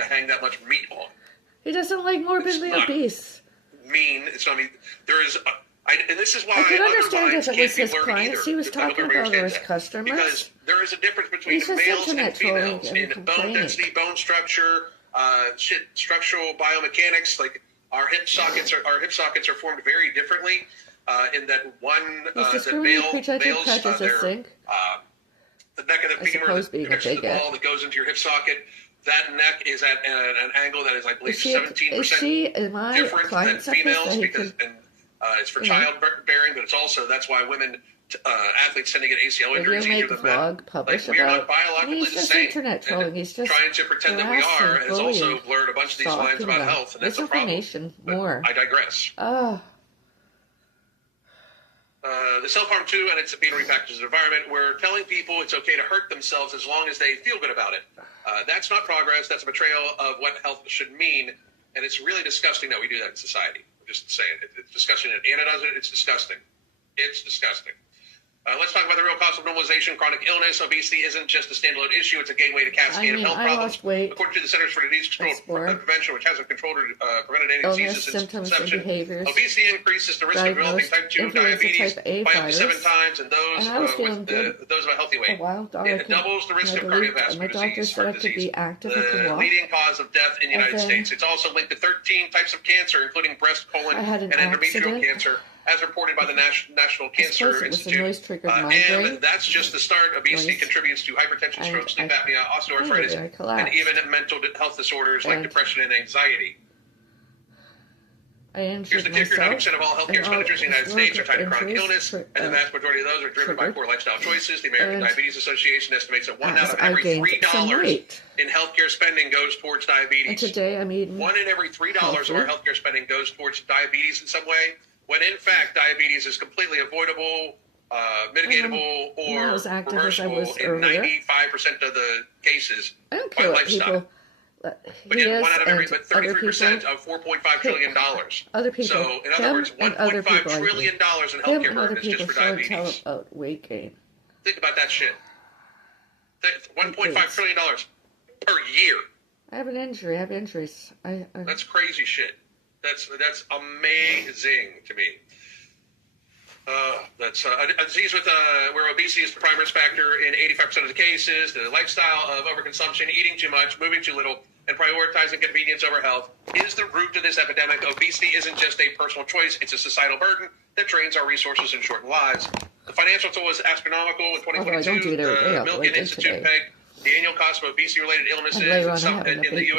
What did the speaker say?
to hang that much meat on. He doesn't like morbidly obese. Mean. It's not mean. There is... and this is why I could understand if it was his either. clients he was talking about or his customers. Because there is a difference between males and females in bone density, bone structure, structural biomechanics. Like our hip sockets are formed very differently. In that one, the males, the neck of the femur connects to the ball that goes into your hip socket. That neck is at an angle that is, I believe, 17% different than females because it's for childbearing, but it's also that's why women athletes tend to get ACL injuries easier than men. Like, we are not biologically the same. Internet trolling. He's just trying to pretend that we are has also blurred a bunch of these lines about health, and that's a problem. More. I digress. Oh. The self-harm too, and it's being repackaged as an environment. We're telling people it's okay to hurt themselves as long as they feel good about it. That's not progress. That's a betrayal of what health should mean, and it's really disgusting that we do that in society. I'm just saying it. It's disgusting that Anna does it. It's disgusting. It's disgusting. Let's talk about the real cost of normalization. Chronic illness, obesity isn't just a standalone issue. It's a gateway to cascade of health problems. According to the Centers for Disease Control and Prevention, which hasn't controlled or prevented any diseases since inception, obesity increases the risk of developing type 2 diabetes by up to 7 times, and those of a healthy weight. It doubles the risk of cardiovascular disease, heart disease, the leading cause of death in the United States. It's also linked to 13 types of cancer, including breast, colon, and endometrial cancer, as reported by the National Cancer Institute. And that's just the start. Obesity contributes to hypertension, stroke, sleep apnea, osteoarthritis, and even mental health disorders like depression and anxiety. Here's the kicker: 90% of all healthcare expenditures in the United States are tied to chronic illness, and the vast majority of those are driven by poor lifestyle choices. The American Diabetes Association estimates that 1 out of every $3 in healthcare spending goes towards diabetes. And today I'm eating 1 in every $3 of our healthcare spending goes towards diabetes in some way, when in fact diabetes is completely avoidable, mitigatable, or reversible in 95% of the cases by lifestyle. But yet 1 out of every, but 33% of $4.5 trillion. Other people. So, in other words, $1.5 trillion in healthcare burden is just for diabetes. Weight gain. Think about that shit. $1.5 trillion per year. I have an injury. I have injuries. That's crazy shit. That's amazing to me. That's a disease with where obesity is the prime risk factor in 85% of the cases. The lifestyle of overconsumption, eating too much, moving too little, and prioritizing convenience over health is the root to this epidemic. Obesity isn't just a personal choice; it's a societal burden that drains our resources and shortens lives. The financial toll is astronomical. In 2022, the Milken Institute pegged the annual cost of obesity-related illnesses in the U.S.